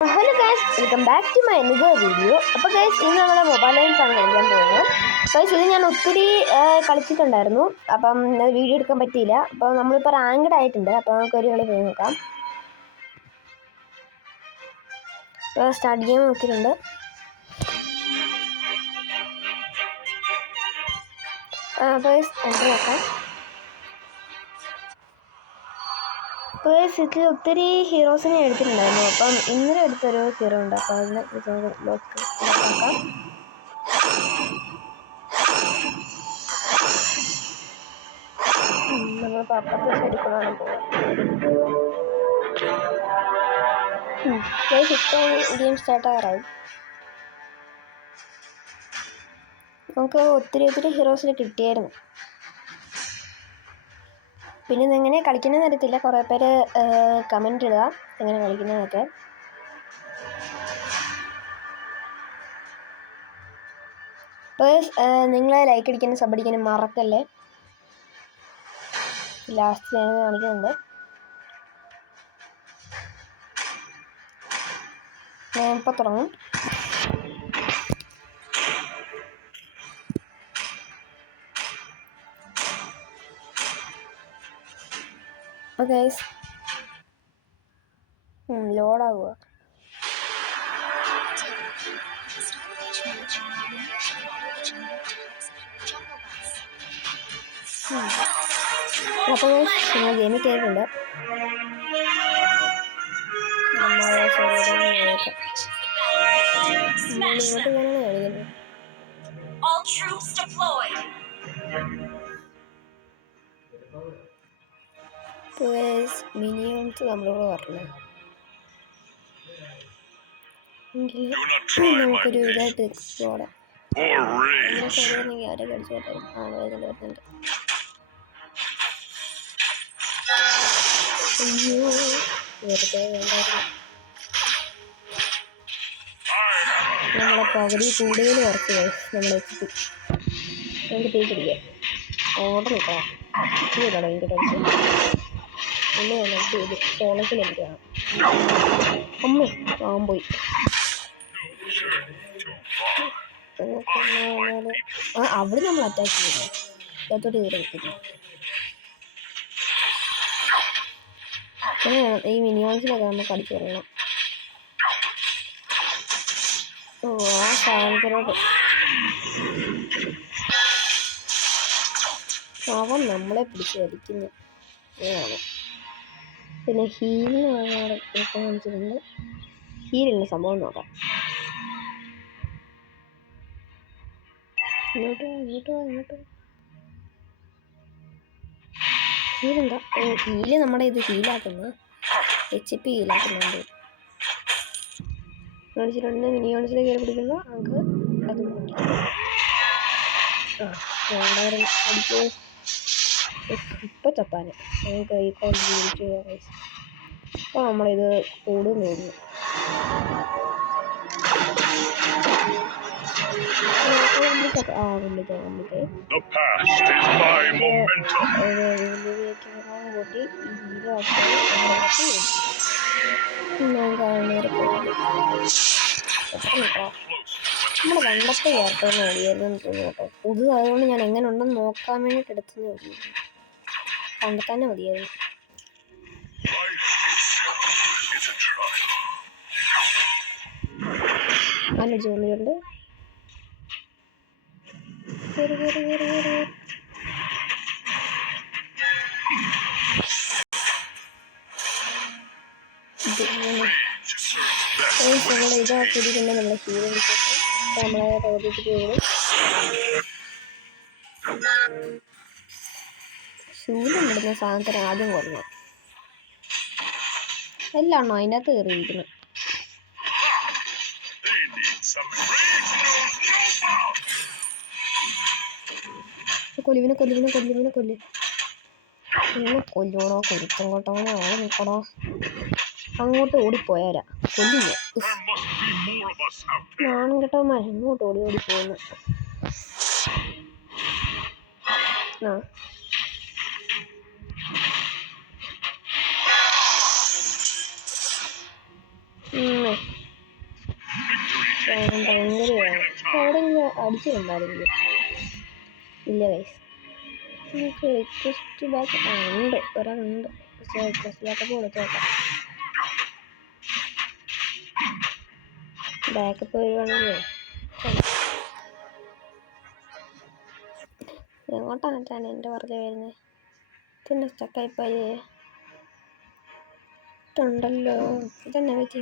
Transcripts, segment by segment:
Hello guys, welcome back to my another video. അപ്പോൾ guys, ഇന്ന് നമ്മുടെ മൊബൈൽ ലൈൻസ് ആണ് കളിക്കാൻ പോകുന്നത്. ഗൈസ്, ഇത് ഞാൻ ഒത്തിരി കളിച്ചിട്ടുണ്ടായിരുന്നു. അപ്പം അത് വീഡിയോ എടുക്കാൻ പറ്റിയില്ല. അപ്പോൾ നമ്മളിപ്പോൾ റാങ്ക്ഡ് ആയിട്ടുണ്ട്. അപ്പോൾ നമുക്കൊരു കളി പോയി നോക്കാം. ഇപ്പോൾ സ്റ്റാർട്ട് ഗെയിം നോക്കിയിട്ടുണ്ട്. അപ്പോൾ ഗൈസ് എൻ്റർ നോക്കാം. അപ്പോൾ ഗൈസ്, ഇതിൽ ഒത്തിരി ഹീറോസിനെ എടുത്തിട്ടുണ്ടായിരുന്നു. അപ്പം ഇന്നലെ എടുത്തൊരു ഹീറോ ഉണ്ട്. അപ്പോൾ അതിനെ കുറിച്ച് നമുക്ക് നോക്കാം. നമ്മൾ അപ്പുറത്തെ സൈഡിൽ കൂടാണ് പോകുന്നത്. ഇപ്പോൾ ഗെയിം സ്റ്റാർട്ടാകാറായി. നമുക്ക് ഒത്തിരി ഹീറോസിനെ കിട്ടിയായിരുന്നു. പിന്നെ ഇതെങ്ങനെ കളിക്കുന്നതെന്ന് അറിയത്തില്ല. കുറേ പേര് കമൻറ്റ് ഇടുക എങ്ങനെ കളിക്കുന്നതൊക്കെ. അപ്പോൾ നിങ്ങൾ ലൈക്ക് അടിക്കാനും സബ് അടിക്കാനും മറക്കല്ലേ. ലാസ്റ്റ് ഞാൻ കാണിക്കുന്നുണ്ട്. ഞാൻ ഇപ്പോൾ തുടങ്ങും. ഗൈസ്, ലോഡാകുക. അപ്പോൾ നമ്മൾ ഗെയിമിൽ കയറിയിട്ടുണ്ട്. ഇങ്ങോട്ട് തന്നെയാണ് കളിക്കുന്നത്. മിനിയോൺസ് നമ്മളിവിടെ പറഞ്ഞു. നമുക്കൊരു ഇതായിട്ട് എക്സ്പ്ലോർ അവരെ കളിച്ചു വരുന്നുണ്ട്. അയ്യോ, വെറുതെ വേണ്ടായിരുന്നു. നമ്മളെ പകുതി കൂടുതൽ കുറച്ച് നമ്മൾ എത്തി. നമുക്ക് തീ പിടിക്കാം. ഓർഡർ കിട്ടാം. ചെയ്തോളാം. എനിക്ക് കളിച്ചു ഒന്ന് നമുക്ക് ഇത് സോളത്തിലെടുക്കുകയാണ്. അമ്മ പാമ്പോയി. അവിടെ നമ്മൾ അറ്റാക്ക് ചെയ്യുന്നു. അതോട്ട് കയറി വെക്കുന്നു. ഈ മിനിയോൺസിനൊക്കെ നമുക്ക് അടിച്ചു വരണം. ഓ, ആ സാധനത്തിലോട്ട് അവൻ നമ്മളെ പിടിച്ച് വലിക്കുന്നു. പിന്നെ ഹീലിനാണ് കാണിച്ചിട്ടുണ്ട്. ഹീലിൻ്റെ സംഭവം നോക്കാം. ഇങ്ങോട്ടോ ഹീലെന്താ? ഓ, ഹീല് നമ്മുടെ ഇത് ഹീലാക്കുന്നത്. HP ഹീലാക്കുന്നുണ്ട്. കാണിച്ചിട്ടുണ്ട്. മിനിയോൺസിനെ കയറി പിടിക്കുമ്പോൾ നമുക്ക് അത് അടിച്ച് ഇപ്പം ചത്താന് നമുക്ക് ഇപ്പോൾ ജീവിച്ചു. അപ്പോൾ നമ്മളിത് കൂടും തോന്നുന്നു. നമ്മുടെ പണ്ടത്തെ ക്യാരക്ടറിന് ഓടിയായിരുന്നു തോന്നുന്നു കേട്ടോ. പുതുതായതുകൊണ്ട് ഞാൻ എങ്ങനെ ഉണ്ടെന്ന് നോക്കാൻ വേണ്ടിയിട്ട് എടുത്തെന്ന് തോന്നിയിരുന്നു. പണ്ടത്തെ തന്നെ മതിയായിരുന്നു. നല്ല ജോലിയുണ്ട്. നമ്മളെ ഇതാക്കിയിട്ടുണ്ട്. നമ്മളെ ഹീറോ നമ്മളെ പ്രവർത്തിച്ചിട്ട് ശൂലം ഇടുന്ന സാധനത്തിന് ആദ്യം കുറഞ്ഞു. എല്ലാണോ അതിൻ്റെ അകത്ത് കയറിയിരിക്കുന്നു. കൊല്ലിവിനെ കൊല്ലോടോ. കൊരുത്തം കൊട്ടവനെ ആളെ നിൽക്കണോ. അങ്ങോട്ട് ഓടിപ്പോയാരാ കൊല്ലില്ല. നാണം കേട്ടവന്മാർ അങ്ങോട്ട് ഓടിപ്പോകുന്നു. ഭയങ്കരമാണ്. എവിടെയെങ്കിലും അടിച്ചിട്ടുണ്ടായിരുന്നു ഇല്ല ഗൈസ്. നമുക്ക് റിക്വസ്റ്റ് ബാക്ക് ഉണ്ട്, ഒരാളുണ്ട്. പക്ഷേ റിക്വസ്റ്റ് ബാക്കപ്പ് കൊടുത്തേക്കാം. ബാക്കപ്പ് വരുവാണെങ്കിൽ എങ്ങോട്ടാണ് എൻ്റെ പുറകെ വരുന്നത്? പിന്നെ സ്റ്റക്കായിപ്പോയേ ഉണ്ടല്ലോ. ഇതന്നെ പറ്റി.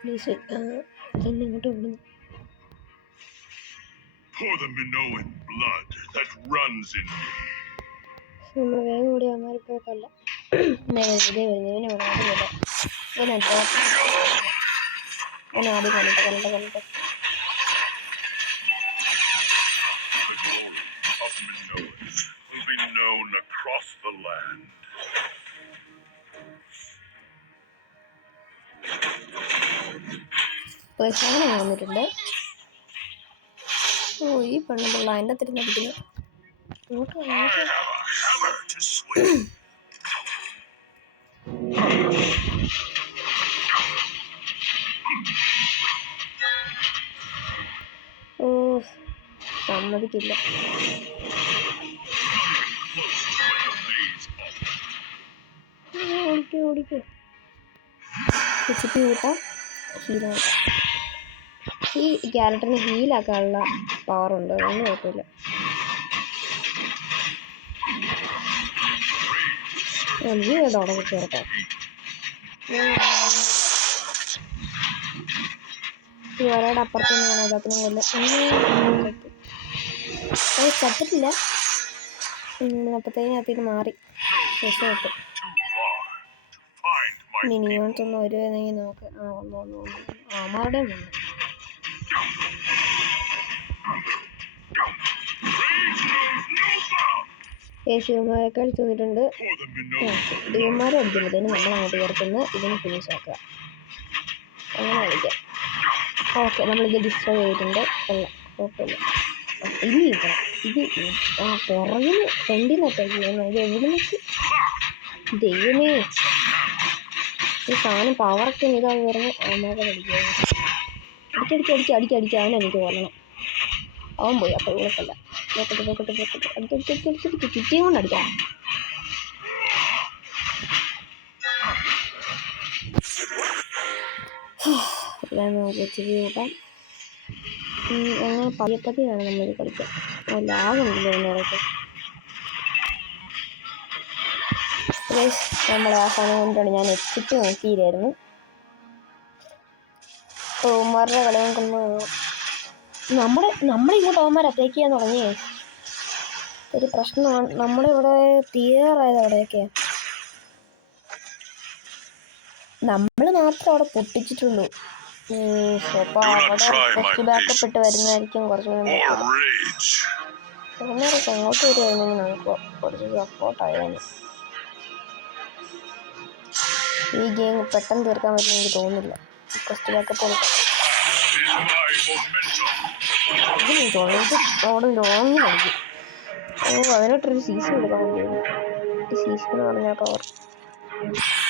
പ്ലീസ് എന്നെ ഇങ്ങോട്ട് വിടുന്നു. നമ്മൾ വേഗം കൂടി അമ്മാരിപ്പോയല്ല ഇതേ വരുന്നു. ആദ്യം കൊല്ലട്ടെ. വന്നിട്ടുണ്ട്. ഓ ഈ പെണ്ണുള്ള അതിൻ്റെ തിരുന്നടിക്കുന്നു. ഓ സമ്മതിക്കില്ല. ഓടിക്കോ കൂട്ടാം. ഹീലാക്കാം. ഈ ക്യാരക്ടറിന് ഹീലാക്കാനുള്ള പവറുണ്ട്, അതൊന്നും കുഴപ്പമില്ല. നീ അവിടെ ചേർക്കാം. ഇവരുടെ അപ്പുറത്ത് തന്നെയാണ് എല്ലാത്തിനും കൊല്ലം. ചത്തിട്ടില്ല. അപ്പത്തേനകത്തേക്ക് മാറി രക്ഷപ്പെട്ടു. മിനിമത്തൊന്നും വരുവാണെങ്കിൽ നമുക്ക് അമ്മയുടെ വന്നു. ശിവന്മാരൊക്കെ അടിച്ചു വന്നിട്ടുണ്ട്. ശിവന്മാരെ അടിക്കുമ്പോഴത്തേന് നമ്മൾ അങ്ങോട്ട് ചേർക്കുന്ന ഇതിന് ഫിനിഷ് ആക്കുക. അങ്ങനെ കളിക്കാം. ഓക്കെ, നമ്മളിത് ഡിസ്ട്രോയ് ചെയ്തിട്ടുണ്ട്. അല്ല കുഴപ്പമില്ല. ഇനി കിട്ടണം. ഇത് പുറകിന് ഫ്രണ്ടിൽ നിന്നൊക്കെ ചെയ്യണം. ഇത് എവിടെ നിന്നൊക്കെ ദൈവമേ, ഈ സാധനം പവറൊക്കെ ഇതാന്ന് പറഞ്ഞ് അമ്മയൊക്കെ പഠിക്കുക. അടിക്കടിക്കുക അവനെനിക്ക് കൊല്ലണം. അവൻ പോയി. അപ്പോൾ കുഴപ്പമില്ല. അടുത്തടിച്ച് ചുറ്റിയും കൊണ്ട് അടിക്കാം. നമുക്ക് ഇച്ചിരി കൂട്ടാം. അങ്ങനെ പതിയെ വേണം നമ്മളിത് കളിക്കാൻ. ലാഗുണ്ടല്ലോ എന്നോടൊക്കെ. നമ്മളെ ആ സമയം കൊണ്ടാണ് ഞാൻ എത്തിട്ട് നോക്കിയില്ലായിരുന്നു. ഓമാരുടെ കളി നോക്കുന്നത് നമ്മളിങ്ങോട്ട് ഓമാർ അറ്റാക്ക് ചെയ്യാൻ തുടങ്ങിയേ ഒരു പ്രശ്നമാണ്. നമ്മളിവിടെ തീരാറായത് അവിടെയൊക്കെ നമ്മൾ മാത്രം അവിടെ പൊട്ടിച്ചിട്ടുള്ളൂ. അപ്പോൾ അവിടെ ഫസ്റ്റ് ബാക്കപ്പ് ഇട്ട് വരുന്നതായിരിക്കും കുറച്ചുകൂടി. ഓമാരൊക്കെ അങ്ങോട്ട് വരുമായിരുന്നെങ്കിൽ നമുക്ക് കുറച്ച് സപ്പോർട്ടായിരുന്നു. ഈ ഗെയിം പെട്ടെന്ന് തീർക്കാൻ പറ്റുമെന്ന് എനിക്ക് തോന്നുന്നില്ല. ഫസ്റ്റ് ബാക്കപ്പ് കൊടുക്കാം. അവിടെ ലോങ്ങി കളിക്കും. അതിനോട്ടൊരു CC കൊടുക്കാൻ പറ്റും. ഈ CC എന്ന് പറഞ്ഞാൽ പവർ.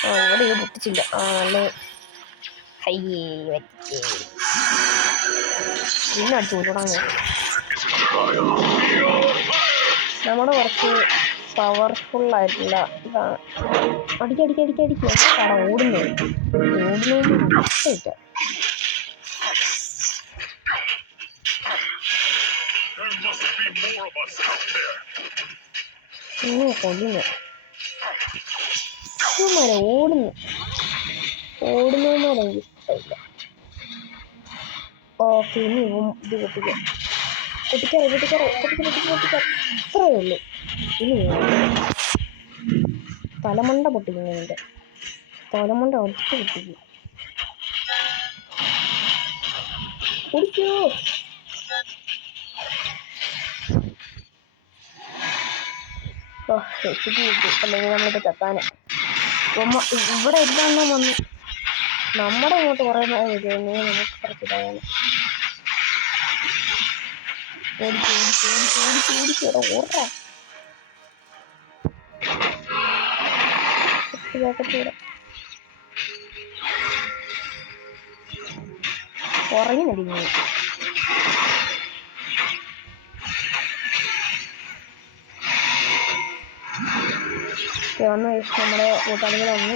ഇവിടെ ഇത് പൊട്ടിച്ചില്ല. നല്ല ഹയ്യേ വറ്റേ പിന്നെ അടിച്ചു തുടങ്ങി. നമ്മുടെ കുറച്ച് പവർഫുള്ളായിട്ടുള്ള ഇതാണ്. അടിക്കടിക്കടിക്കടിക്കുക കട ഓടുന്നത് ഇഷ്ടമില്ല. കൊല്ലുന്നു ഓടുന്നവന്മാരെ എനിക്ക് ഇഷ്ടമില്ല. ഓക്കെ, ഇനി ഇത് പൊട്ടിക്കാം. ഇത്രയേ ഉള്ളൂ. ഇനി തലമണ്ട പൊട്ടിക്കുന്നതിൻ്റെ തലമണ്ട ഒറ്റ പൊട്ടിക്കും. കുടിക്കോ അല്ലെങ്കിൽ നമ്മളിപ്പോൾ ചത്താനെ. ഇവിടെ ഇല്ലാന്നും വന്നു നമ്മുടെ ഇങ്ങോട്ട് കുറേ നമുക്ക് കുറച്ചിട്ടാണ്. ഓടിച്ചോടിച്ചോടിച്ചോടിച്ചോടിച്ചോടാ ഓടാ പുറകെ നടിഞ്ഞു വന്ന് നമ്മുടെ കൂട്ടാളികളൊന്ന്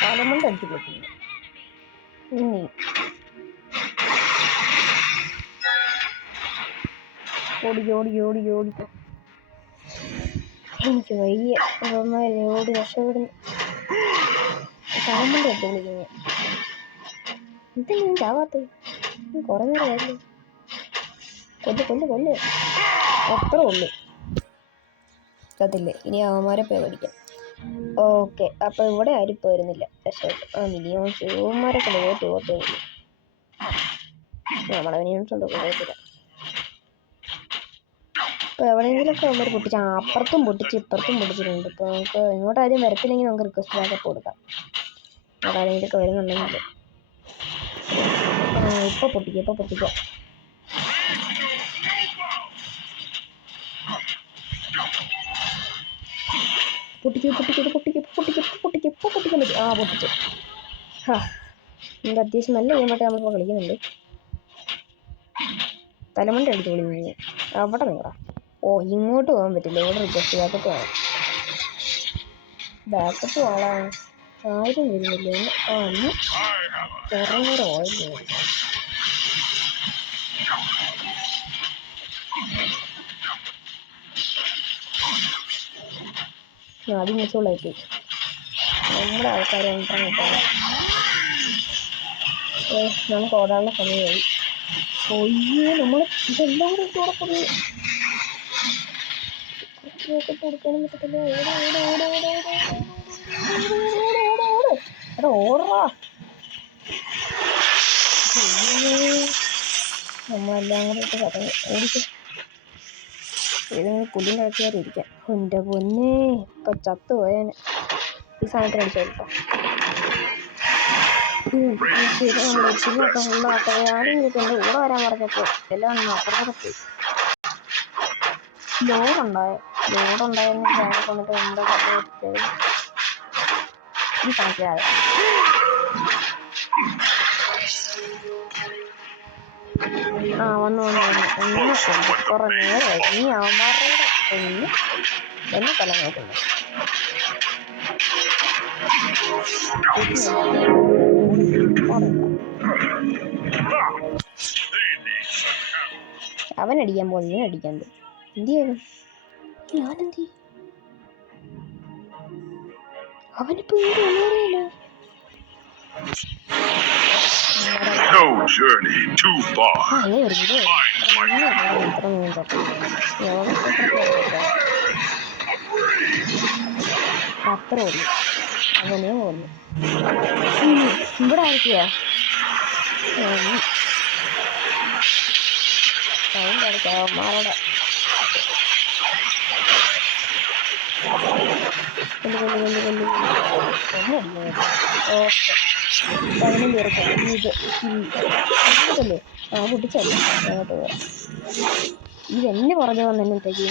കാലം കൊണ്ട് അടിച്ചു പോയിട്ടുണ്ട്. ഇനി ഓടിക്കോ എനിക്ക് വയ്യ ഓടി രക്ഷപ്പെടുന്നു. കാലം കൊണ്ട് അടിച്ചു വിളിക്കുന്നു. ഇത് നീ ചാവാത്ത കുറെ നേരമായിരുന്നു. കൊല്ല് അത്ര ഉള്ളു കത്തില്ലേ. ഇനി അവന്മാരെ പോയി പഠിക്കാം. ഓക്കെ, അപ്പോൾ ഇവിടെ ആരും പോരുന്നില്ല. രക്ഷപ്പെട്ടു. മിനിമം ശിവന്മാരൊക്കെ ഓട്ട് നമ്മുടെ മിനിമംസ് ഒന്നും കുഴപ്പമില്ല. ഇപ്പോൾ എവിടെയെങ്കിലുമൊക്കെ അവന്മാർ പൊട്ടിച്ച് അപ്പുറത്തും പൊട്ടിച്ച് ഇപ്പുറത്തും പൊട്ടിച്ചിട്ടുണ്ട്. ഇപ്പോൾ നമുക്ക് ഇങ്ങോട്ട് ആരും വരത്തില്ലെങ്കിൽ നമുക്ക് റിക്വസ്റ്റ് ബാക്കപ്പ് കൊടുക്കാം. അവിടെ ആരെങ്കിലുമൊക്കെ വരുന്നുണ്ടെങ്കിൽ ഇപ്പോൾ പൊട്ടിക്കാം. പൊട്ടിക്കാൻ പറ്റും. പൊട്ടിച്ചു. നമുക്ക് അത്യാവശ്യം നല്ല ഗെയിമായിട്ട് നമ്മളിപ്പോൾ കളിക്കുന്നുണ്ട്. തലമണ്ട അടിച്ച് വിളിക്കുന്നു. അവിടെ നിങ്ങളാ. ഇങ്ങോട്ട് പോകാൻ പറ്റില്ല. ഇവിടെ റിക്വസ്റ്റ് ബാക്കപ്പ് വേണം. ബാക്കപ്പ് ആളാണ്. ആരും വരുന്നില്ല. അന്ന് കുറേ നേരം ഓയിൽ ആദ്യം മിസ്സുള്ളായിട്ട് നമ്മുടെ ആൾക്കാർ വന്നിട്ടാണ്. നമുക്ക് ഓടാനുള്ള സമയമായി. നമ്മൾ ഇതെല്ലാം കൂടെ കൂടെ പോയി കൊടുക്കാനും പറ്റത്തില്ല. ഓടാ നമ്മളെല്ലാം കൂടെ ഇട്ട് പറഞ്ഞു ഓടിച്ചു. ഏതെങ്കിലും പുല്ലിൻ്റെ അകത്ത് കയറി ഇരിക്കാം. എൻ്റെ പൊന്നേ, ഇപ്പം ചത്തു പോയേനെ. ഈ സാധനത്തിന് അടിച്ചു കേട്ടോ. നമ്മുടെ ഉച്ചിനൊക്കെ ഫുള്ളാട്ടെ. ആരെങ്കിലും എൻ്റെ കൂടെ വരാൻ പറഞ്ഞപ്പോൾ എല്ലാം അപ്പുറത്തൊക്കെ പോയി. ലോഡുണ്ടായെന്ന് ഞാൻ കൊണ്ടിട്ട് നമ്മുടെ കഥ ഈ സാധിക്കാതെ വന്നു കുറേ നേരമായി. ഇനി അവന്മാരുടെ കൊന്ന് എന്നെ തല നോക്കുന്നു. അവനടിക്കാൻ പോകും, ഇതിനടിക്കാൻ പോകും. എന്ത് ചെയ്യണം? ഞാനെന്ത് അവനിപ്പോ അറിയില്ല. അത്ര ഉള്ളു. അവനെ പോന്നു. ഇവിടെ ആയിരിക്കുക സൗണ്ട് അടിക്കാം അവന്മാരുടെ. പതിനും തീർക്കും. ഇതല്ലേ പൊട്ടിച്ചല്ലേ അങ്ങോട്ട് പോവാം. ഇതെന്നെ പറഞ്ഞു വന്നെന്നത്തേക്ക്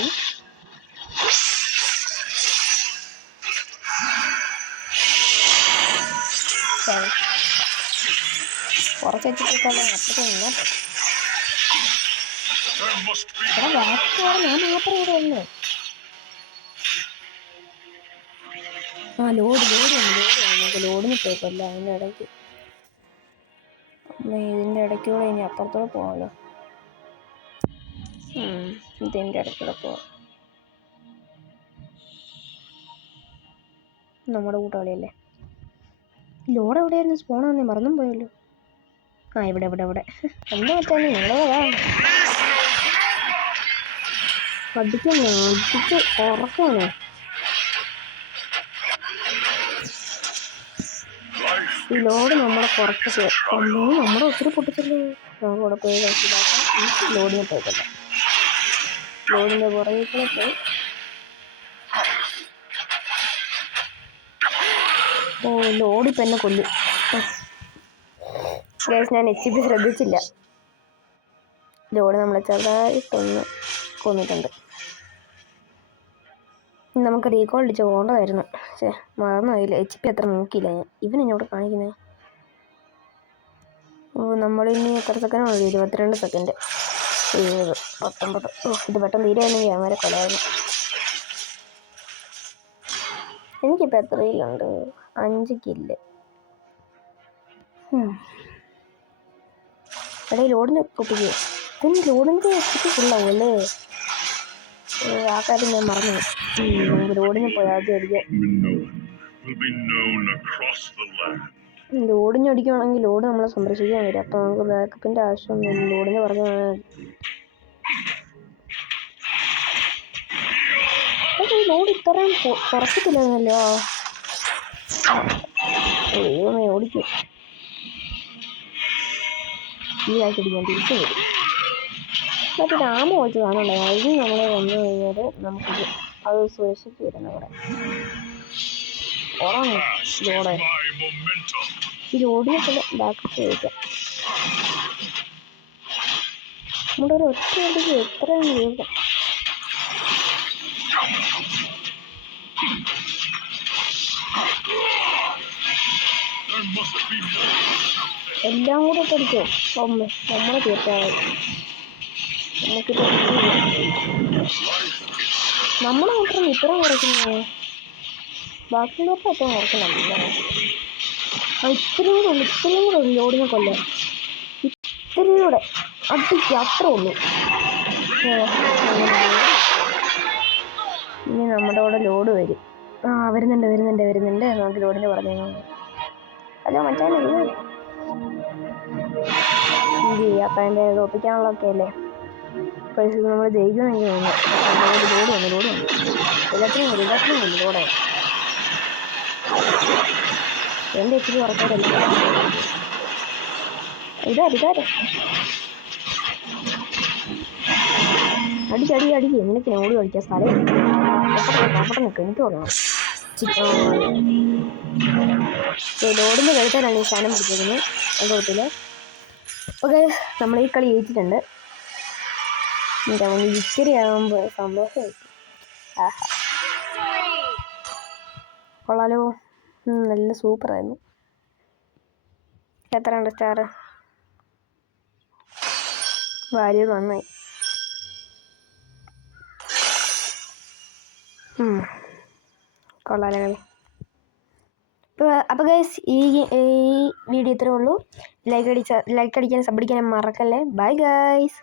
കുറച്ച് വെച്ചിട്ടേക്കാളും അപ്പുറത്ത് നിന്നാൽ ബാക്കി ഞാൻ മാത്രം ഇവിടെ വന്നു. ലോഡ് നമുക്ക് ലോഡിന് പോയിക്കല്ല. അതിൻ്റെ ഇടയ്ക്ക് ഇതിൻ്റെ ഇടയ്ക്കൂടെ ഇനി അപ്പുറത്തോടെ പോകാമല്ലോ. ഇതിൻ്റെ ഇടയ്ക്കൂടെ പോവാം. നമ്മുടെ കൂട്ടാളിയല്ലേ. ലോഡ് എവിടെയായിരുന്നു സ്പോണാന്നേ മറന്നും പോയല്ലോ. ഇവിടെ എന്താ പറ്റാൻ നിങ്ങളതാ അടിച്ച് ഉറക്കാണ്. ഈ ലോഡ് നമ്മളെ കുറച്ച് നമ്മുടെ ഒത്തിരി പൊട്ടിച്ചല്ലേ. നമുക്ക് ഇവിടെ പോയി കളിച്ചിട്ടാക്കാം. ലോഡിനെ പോയിക്കല്ല. ലോഡിൻ്റെ പുറകെ പോയി ലോഡിപ്പം എന്നെ കൊല്ലും. ഗൈസ് ഞാൻ HP ശ്രദ്ധിച്ചില്ല. ലോഡ് നമ്മളെ ചെറുതായിട്ടൊന്ന് കൊന്നിട്ടുണ്ട്. നമുക്ക് റീകോൾ അടിച്ച് പോകേണ്ടതായിരുന്നു. പക്ഷേ മറന്നുപോയില്ല. HP അത്ര നോക്കിയില്ല ഞാൻ. ഇവനെന്നോട് കാണിക്കുന്നത് നമ്മളിനി എത്ര സെക്കൻഡ് മതി? 22 സെക്കൻഡ്, 70, 19. ഇത് പെട്ടെന്ന് തീരുമായിരുന്നെങ്കിൽ ക്യാമറ കൊല്ലായിരുന്നു. എനിക്കിപ്പോൾ എത്ര കില്ലുണ്ട്? 5 കില്ല്. എടേ ലോഡിന് പൊട്ടിക്കുക. ഇതിന് ലോഡിൻ്റെ ഫുള്ളാവും അല്ലേ? ആ കാര്യം ഞാൻ മറന്നു. നമുക്ക് ലോഡിന് പോയി ആദ്യം അടിക്കാം. ലോഡിന് അടിക്കുകയാണെങ്കിൽ ലോഡ് നമ്മളെ സംരക്ഷിക്കാൻ വരും. അപ്പോൾ നമുക്ക് ബാക്കപ്പിൻ്റെ ആവശ്യമൊന്നുമില്ല. ലോഡിന് പറഞ്ഞു ലോഡ് ഇത്രയും കുറച്ചിട്ടില്ലെന്നല്ലോ. ദൈവമേ ഓടിക്കും. ഈ ആക്കിടിക്കാൻ തിരിച്ചു വരും. മറ്റേ രാമ വെച്ച് കാണണ്ടേ? അതിന് നമ്മളെ വന്നു കഴിഞ്ഞാൽ നമുക്കിത് അത് സുരക്ഷിച്ച് വരുന്ന അവിടെ ഓടാണ് ലോഡ്. ഈ ലോഡിനൊക്കെ ബാക്കപ്പ് ചോദിക്കാം. നമ്മുടെ ഒരു ഒറ്റ വണ്ടിക്ക് എത്രയും ചോദിക്കാം. എല്ലാം കൂടെ പഠിക്കോ? നമ്മളെ തീർച്ചാൽ നമുക്കിത് നമ്മളെ മാത്രം ഇത്രയും കുറയ്ക്കുന്നത്. ബാക്കിയുള്ളവർക്ക് ഏറ്റവും കുറയ്ക്കുന്നില്ല. ഇത്രയും കൂടെ ഉള്ളു ലോഡിനെ കൊല്ലാൻ. ഇത്രയും കൂടെ അടിക്ക് അത്രേ ഉള്ളൂ. ഇനി നമ്മുടെ കൂടെ ലോഡ് വരും. വരുന്നുണ്ട്. നമുക്ക് ലോഡിന് പറഞ്ഞു. ഹലോ മറ്റേ ഇത് അപ്പം എൻ്റെ തോപ്പിക്കാനുള്ളതൊക്കെ അല്ലേ? പൈസ നമ്മൾ ജയിക്കുമെങ്കിൽ തോന്നുന്നു. ലോഡ് വന്നു എല്ലാത്തിനും ലോഡായി. എൻ്റെ ഇച്ചിരി ഉറക്കാരല്ല. ഇതാരെ അടിക്ക് നിനക്ക് നോട് കളിക്കാൻ സ്ഥലം നിൽക്കും. എനിക്ക് തോന്നണം ലോഡിൻ്റെ കഴുത്താനാണ് ഈ സാധനം പിടിച്ചിരിക്കുന്നത്. അത് കുഴപ്പമില്ല. ഓക്കെ, നമ്മൾ ഈ കളി ജയിച്ചിട്ടുണ്ട്. എൻ്റെ ഒന്ന് വിക്ടറി ആകുമ്പോൾ സന്തോഷമായി. കൊള്ളാലോ, നല്ല സൂപ്പറായിരുന്നു. എത്രയുണ്ട് സ്റ്റാർ? വാല്യൂ നന്നായി. കൊള്ളാലോ കളി. അപ്പോൾ ഗൈസ് ഈ വീഡിയോ ഇത്രേ ഉള്ളൂ. ലൈക്ക് അടിക്കാൻ സബ് അടിക്കാനും മറക്കല്ലേ. Bye guys.